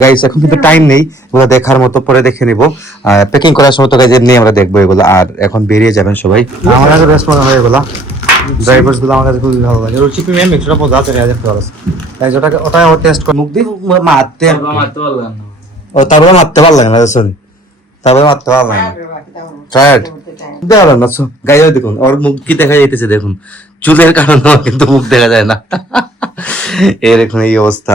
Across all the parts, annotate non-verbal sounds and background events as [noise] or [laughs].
Guys এখন কিন্তু time নেই ওগুলো দেখার মতো পরে দেখে নিব। প্যাকিং করার সময় তো গাইজ এমনি আমরা দেখব এগুলো। আর এখন বেরিয়ে যাবেন সবাই। আমার কাছে বেশ মনে হয় এগুলা। ড্রাইভার্সগুলো আমার কাছে খুবই ভালো লাগে। রুচি প্রিমিয়াম মিক্সটা পদ আছে দেখতে পারো। গাইজ ওটা ওটা টেস্ট করে। মুখ দিয়ে মারতে ও তারপরে মারতে পারলাম না শুন তারপরে মারতে পারলাম না। টায়ার্ড দেওয়া না সো গাইও দেখুন ওর মুখ কি দেখা যাইতেছে দেখুন। চুলের কারণে কিন্তু মুখ দেখা যায় না। [laughs] এরকম এই অবস্থা।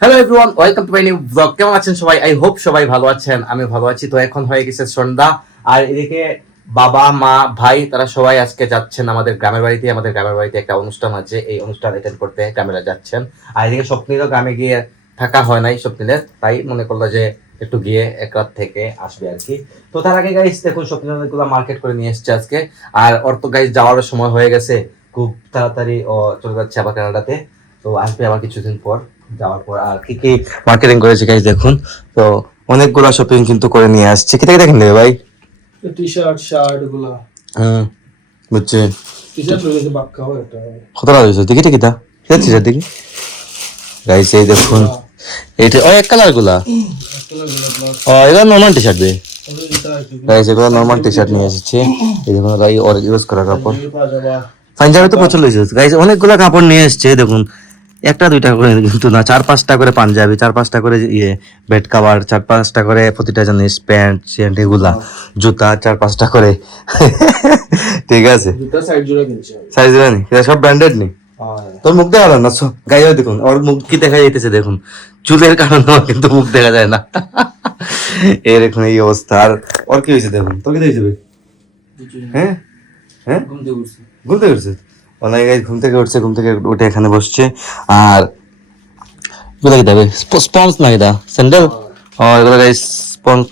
Hello everyone welcome to my new blog কেমন আছেন সবাই? আই হোপ সবাই ভালো আছেন। আমি ভালো আছি। তো এখন হয়ে গেছে সন্ধ্যা। আর এদিকে বাবা, মা, ভাই, তারা সবাই আজকে যাচ্ছেন আমাদের গ্রামের বাড়িতে। আমাদের গ্রামের বাড়িতে একটা অনুষ্ঠান আছে। এই অনুষ্ঠান অ্যাটেন্ড করতে গ্রামেরা যাচ্ছেন। আর এদিকে স্বপ্নিলও গ্রামে গিয়ে থাকা হয় নাই স্বপ্নিলের। তাই মনে করল যে একটু গিয়ে এক রাত থেকে আসবে আর কি। তো তার আগে গাইস দেখুন স্বপ্নিলগুলো মার্কেট করে নিয়ে এসছে আজকে। আর ওর তো গাইস যাওয়ার সময় হয়ে গেছে। খুব তাড়াতাড়ি ও চলে যাচ্ছে আবার কানাডাতে তো আসবে আবার কিছুদিন পর। যাওয়ার পর আর কি কি মার্কেটিং করেছে গাইস দেখুন। তো অনেকগুলো শপিং কিন্তু করে নিয়ে আসছে। কি থেকে দেখেন ভাই? টি শার্ট শার্টগুলা হুম বুঝছি। টি শার্ট রয়েছে বাক্কা হয় একটা। কত টাকা দেখি দেখি তা। দেখি? গাইস এই দেখুন। এইটা ও এক কালারগুলা ও এগুলো নর্মাল টি শার্ট দে গাইস এগুলো নর্মাল টি শার্ট নিয়ে এসেছি। এই দেখুন ওর ইউজ করা কাপড়। পাঞ্জাবি তো। প্রচুর লইছে গাইস অনেকগুলো কাপড় নিয়ে এসছে দেখুন। একটা দুইটা করে কিন্তু না চার পাঁচটা করে পাঞ্জাবি চার পাঁচটা করে ইয়ে বেড কাভার চার পাঁচটা করে প্রতিটা জিনিস প্যান্ট শ্যান্ট এগুলা জুতা চার পাঁচটা করে। ঠিক আছে। জুড়ে। সাইজ জানি এটা সব ব্র্যান্ডেড নেই? তোর মুখ দেখা যায় না? সব গাইও দেখুন ওর মুখ কি দেখা যাইতেছে দেখুন। চুলের কারণে কিন্তু মুখ দেখা যায় না। এরকম এই অবস্থা। আর ওর কি হয়েছে দেখুন? তোর কি হয়েছে? হ্যাঁ? হ্যাঁ? ঘুম থেকে অনেক গাইজ ঘুম থেকে উঠছে ঘুম থেকে উঠে এখানে বসছে। আর এগুলো কি দেবে? স্পঞ্জ না এটা স্যান্ডেল? ও এগুলো গাইজ স্পঞ্জ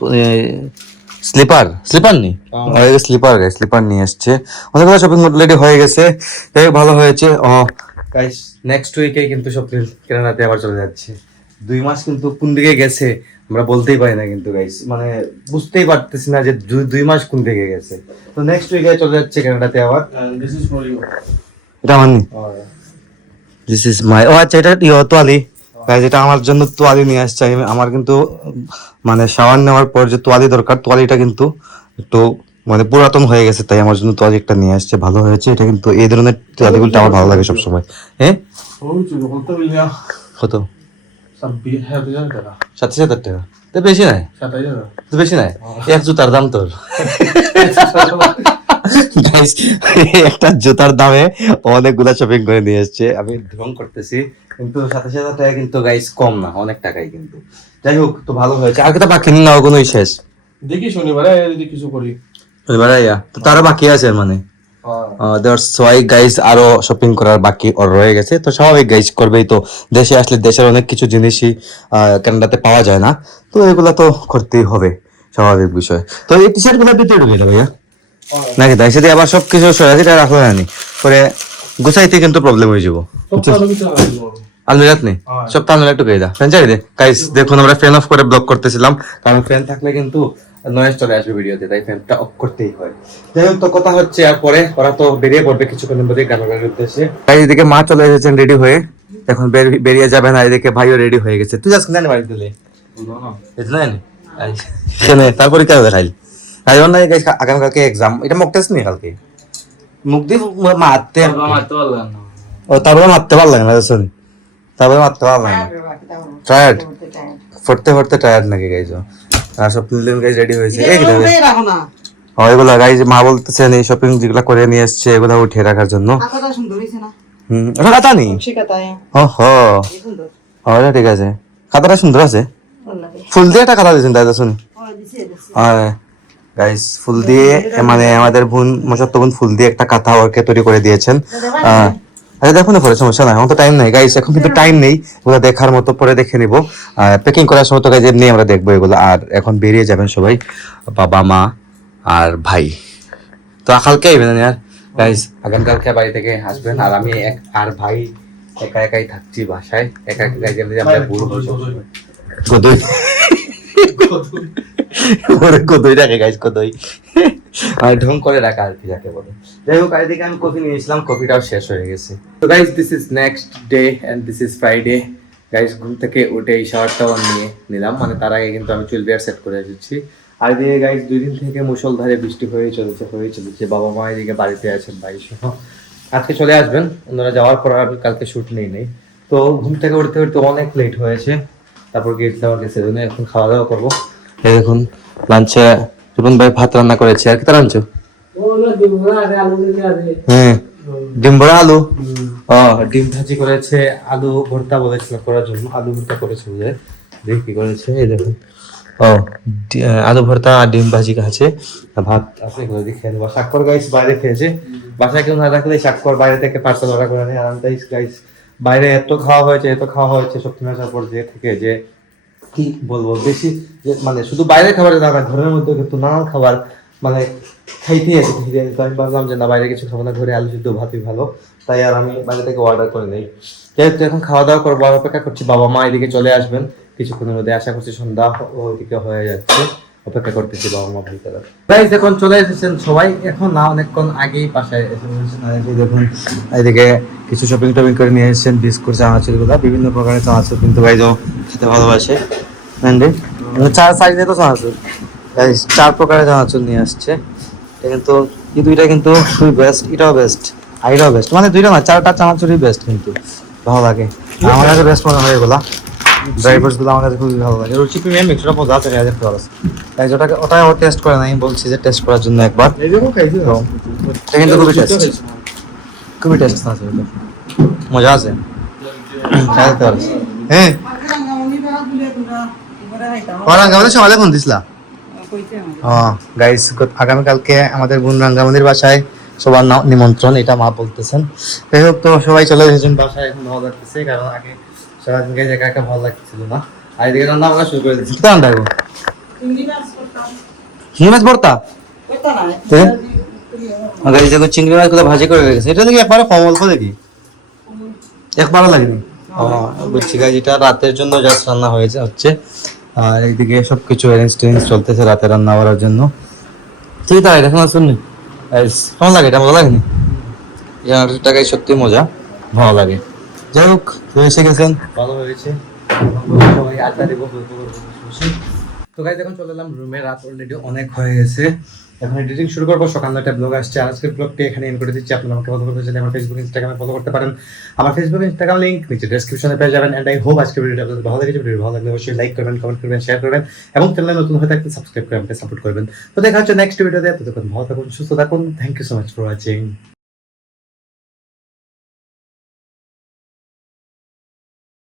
স্লিপার। স্লিপার নেই স্লিপার গাইজ স্লিপার নিয়ে এসছে। অনেকগুলো শপিং অলরেডি হয়ে গেছে। হোক, ভালো হয়েছে। ও। গাইজ নেক্সট উইকে কিন্তু শপিং কেনাতে আবার চলে যাচ্ছে। দুই মাস কিন্তু কোন দিকে গেছে। আমরা বলতেই পারি না কিন্তু গাইস মানে বুঝতেই পারতেছি না যে দুই- দুই মাস কোন দিকে গেছে। তো নেক্সট উইকে চলে যাচ্ছে কানাডাতে আবার। এটা মাননি আর দিস ইজ মাই ও আচ্ছা এটা ইয়ে তোয়ালি। গাইজ এটা আমার জন্য তোয়ালি নিয়ে আসছে। আমি- আমার কিন্তু মানে শাওয়ার নেওয়ার পর যে তোয়ালি দরকার তোয়ালিটা কিন্তু একটু মানে পুরাতন হয়ে গেছে তাই আমার জন্য তোয়ালি একটা নিয়ে আসছে। ভালো হয়েছে। এটা কিন্তু এই ধরনের তোয়ালিগুলো আমার ভালো লাগে সবসময়। হ্যাঁ কত? হ্যাঁ হাজার টাকা। তো বেশি নাই? সাতাশ বেশি নাই? এক জুতার দাম তোর। [laughs] Guys, [laughs] একটা জুতার দামে অনেকগুলা শপিং করে নিয়ে এসছে। আমি ঢং করতেছি কিন্তু সাথে সাথে টাকা কিন্তু গাইস কম না অনেক টাকাই কিন্তু। যাই হোক তো ভালো হয়েছে। আর তো বাকি না কোনোই শেষ। দেখি শনিবারে যদি কিছু করি। আইয়া তো তারও বাকি আছে মানে। আর দেওয়ার সোয়াই গাইস আরও শপিং করার বাকি ওর রয়ে গেছে। তো স্বাভাবিক গাইস করবেই তো। দেশে আসলে দেশের অনেক কিছু জিনিসই কানাডাতে পাওয়া যায় না। তো এগুলা তো করতেই হবে স্বাভাবিক বিষয়। তো এই টি শার্টগুলো দিতে ঢুকে যাবে ভাইয়া। নাকি তাই? সাথে আবার সবকিছু সরাসরি রাখল জানি। পরে গুছাইতে কিন্তু প্রবলেম হয়ে যাব। কিছু আলমিরাত নেই? হ্যাঁ। সব তো আলমিরা একটু দা ফ্যান চাই দে। গাইস দেখুন আমরা ফ্যান অফ করে ব্লক করতেছিলাম। কারণ ফ্যান থাকলে কিন্তু নয়েজ চলে আসবে ভিডিওতে তাই ফ্যানটা অফ করতেই হয়। যাই হোক তো কথা হচ্ছে আর পরে ওরা তো বেরিয়ে পড়বে কিছুক্ষণের মধ্যে গানের উদ্দেশ্যে। তাই এদিকে মা চলে এসেছেন রেডি হয়ে। এখন বেরিয়ে যাবে না এদিকে ভাইও রেডি হয়ে গেছে। তুই যাস না বাড়ি দিলে তারপরে কেন দেখাইল না গাইস আগামীকালকে এক্সাম এটা মক টেস্ট নেই কালকে মুখ দিয়ে মারতে ও তারপরে মারতে পারলাম না শুন তারপরে মারতে পারলাম না টায়ার্ড পড়তে পড়তে টায়ার্ড নাকি গাইজ আর সব ফিল্ম গাইজ রেডি হয়েছে ও এগুলো গাইজ মা বলতেছেন এই শপিং যেগুলো করে নিয়ে এসছে এগুলো উঠিয়ে রাখার জন্য হুম ওটা খাতা নেই ও হো সুন্দর ঠিক আছে খাতাটা সুন্দর আছে ফুল দিয়ে একটা খাতা দিয়েছেন তাই তো শুনি ও দিছে দিছে হ্যাঁ গাইস ফুল দিয়ে মানে আমাদের বোন মশাত্ত বোন ফুল দিয়ে একটা কাঁথা ওকে তৈরি করে দিয়েছেন। আহ, আরে দেখো না পরে সমস্যা নাই এখন তো টাইম নেই গাইস এখন কিন্তু টাইম নেই ওগুলো দেখার মতো পরে দেখে নিব। প্যাকিং করার সময় তো গাইজ এমনি আমরা দেখব এগুলো। আর এখন বেরিয়ে যাবেন সবাই বাবা মা আর ভাই। তো কালকে আইবেন আর? গাইস আগামীকালকে বাড়ি থেকে আসবেন আর আমি এক আর ভাই একা একাই থাকছি বাসায়। একা একা গাইজ আমরা বুড়ো কদই ওরে কদই রাখে গাইজ কদই। আর ঢং করে রাখা আর কি যাকে বলে। যাই হোক এদিকে আমি কফি নিয়ে নিয়েছিলাম কফিটাও শেষ হয়ে গেছে। তো guys this is next day and this is Friday guys ঘুম থেকে উঠে এই শাওয়ারটাও নিয়ে নিলাম মানে তার আগে কিন্তু আমি চুল বিয়ার সেট করে এসেছি আর এদিকে গাইস দুই দিন থেকে মুসলধারে বৃষ্টি হয়ে চলেছে হয়ে চলেছে। বাবা মা এদিকে বাড়িতে আছেন, ভাই আজকে চলে আসবেন, ওনারা যাওয়ার পর আর কালকে শুট নেই নেই। তো, ঘুম থেকে উঠতে উঠতে অনেক লেট হয়েছে। তারপর গেট দেওয়া গেছে এখন খাওয়া দাওয়া করব। এই দেখুন লাঞ্চে ভাই ভাত রান্না করেছে। আর কি তার আনছো হ্যাঁ ডিম আলু। ও ডিম ভাজি করেছে আলু ভর্তা বলেছিল করার জন্য। আলু ভর্তা করেছে বুঝে দেখি করেছে এই দেখুন। ও আলু ভর্তা আর ডিম ভাজি আর ভাত আছে এগুলো দিয়ে খেয়ে নেব। শাকর গাইস বাইরে খেয়েছে। বাসায় কেউ না রাখলে শাকর বাইরে থেকে পার্সেল অর্ডার করে নেয়। গাইস বাইরে এত খাওয়া হয়েছে এত খাওয়া হয়েছে আসার পর যে থেকে যে কি বলব? বেশি মানে শুধু বাইরের খাবারের দাম না, ঘরের মধ্যে কিন্তু নানান খাবার মানে খাইতে আছে। তো আমি ভাবলাম যে, না, বাইরে কিছু খাব না, ঘরে আলু সিদ্ধ, ভাতই ভালো। তাই আর আমি বাইরে থেকে অর্ডার করে নেই। যেহেতু এখন খাওয়া দাওয়া করব, আর অপেক্ষা করছি বাবা মা এদিকে চলে আসবেন। কিছুক্ষণের মধ্যে আশা করছি সন্ধ্যা ওইদিকে হয়ে যাচ্ছে। অপেক্ষা করতেছি বাবা মা ভাই তারা। গাইস এখন চলে এসেছেন সবাই। এখন না, অনেকক্ষণ আগেই বাসায় এসে দেখুন, এদিকে কিছু শপিং টপিং করে নিয়ে এসেছেন। বিস্কুট চানাচুরগুলা বিভিন্ন প্রকারের চানাচুর কিন্তু গাইজও খেতে ভালোবাসে। ম্যান্ডি চার সাইজে তো চানাচুর চার প্রকারের চানাচুর নিয়ে আসছে। কিন্তু এই দুইটা কিন্তু খুবই বেস্ট এটাও বেস্ট আর এটাও বেস্ট মানে দুইটা না চারটা চানাচুরই বেস্ট কিন্তু ভালো লাগে। আমার কাছে বেস্ট মনে হয় এগুলা। ড্রাইভার্সগুলো আমার কাছে খুবই ভালো লাগে। রুচি প্রিমিয়াম মিক্স ওটা পঞ্চাশ টাকা টাকা তাই ওটাকে ওটা ও টেস্ট করে নাই বলছি যে টেস্ট করার জন্য একবার। এটা কিন্তু খুবই টেস্ট খুবই টেস্ট এটা। মজা আছে। হ্যাঁ। রাঙ্গামাটির সকালে ফোন দিছিলা গাইস আগামীকালকে আমাদের বোন বাসায় সবার নিমন্ত্রণ এটা মা বলতেছেন। যাই হোক তো সবাই চলে এসেছেন বাসায় এখন ভালো লাগতেছে কারণ আগে সারাদিনকে একা একা ভালো লাগতেছিল না। আর এদিকে রান্না বান্না শুরু করে দিচ্ছি রান্না করব চিংড়ি মাছ ভর্তা তে? দেখো চিংড়ি মাছ কোথাও ভাজি করে রেখেছে এটা দেখি একবারে কম অল্প দেখি। একবারও লাগেনি? বুঝছি এটা রাতের জন্য জাস্ট রান্না হয়েছে হচ্ছে। আর এইদিকে সব কিছু অ্যারেঞ্জ টেরেঞ্জ চলতেছে রাতে রান্না করার জন্য। ঠিক তাই এখন আসুন কেমন লাগে? এটা মজা লাগেনি? টাকায় সত্যি মজা। ভালো লাগে। যাই হোক এসে গেছেন। ভালো হয়েছে। সবাই আড্ডা দেবো তো গাইজ এখন চলে এলাম রুমে রাত অলরেডি অনেক হয়ে গেছে। এখন এডিটিং শুরু করব। সকাল নয়টা ব্লগ আসছে। আজকের ব্লগটি এখানে করে দিচ্ছি। আমাকে ফলো করতে চাইলে আমার ফেসবুক ইনস্টাগ্রামে ফলো করতে পারেন। আমার ফেসবুক ইনস্টাগ্রাম লিঙ্ক নিচে ডেসক্রিপশনে পেয়ে যাবেন। এন্ড আই হোপ ভিডিওটা আপনাদের ভালো লেগেছে। ভিডিও ভালো লাগলে অবশ্যই লাইক করবেন কমেন্ট করবেন শেয়ার করবেন। এবং চ্যানেলে নতুন হয়ে থাকলে সাবস্ক্রাইব করে আমাকে সাপোর্ট করবেন। তো দেখা হচ্ছে নেক্সট ভিডিওতে ততক্ষণ ভালো থাকুন, সুস্থ থাকুন। Thank you so much for watching